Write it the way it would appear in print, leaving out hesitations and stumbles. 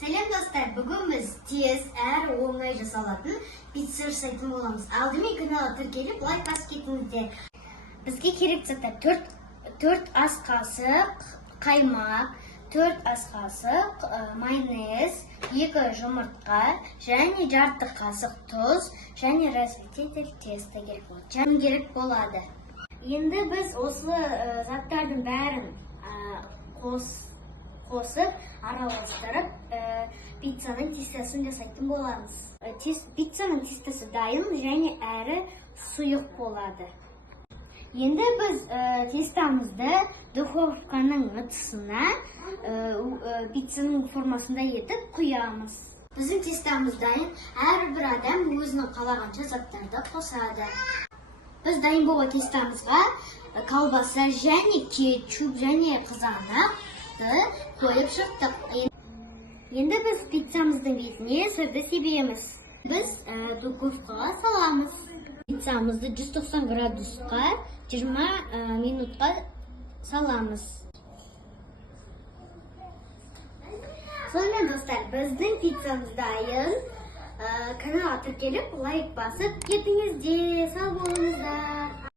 Сәлем достар, бүгін біз тез әрі оңай жасалатын пицца жасайтын боламыз. Алдымен каналға тіркеліп, лайк басып кетіңіздер. Бізге керек заттар 4 ас қасық қаймақ, 4 ас қасық майонез, 2 жұмыртқа және жарты қасық тұз және разветитель тесто керек болады. Енді біз осы заттардың бәрін қосып, араластырып, пиццаның тестасын жасайтын боламыз. Пиццаның тестасы дайын және әрі сұйық болады. Енді біз тестамызды духовканың ыдысына пиццаның формасында етіп құямыз. Біздің тестамыз дайын, әрбір адам өзінің қалағанша заттарды қосады. Біз дайын болған тестамызға колбаса және кетчуп және қызанақ қойып шықтық. Енді біз пиццамыздың бетіне сырды себеміз. Біз духовкаға саламыз. Пиццамызды 190 градусқа 20 минутқа саламыз. Сонымен достар, біздің пиццамыз дайын. Каналға тіркеліп, лайк басып кетіңіздер. Сау болыңыздар.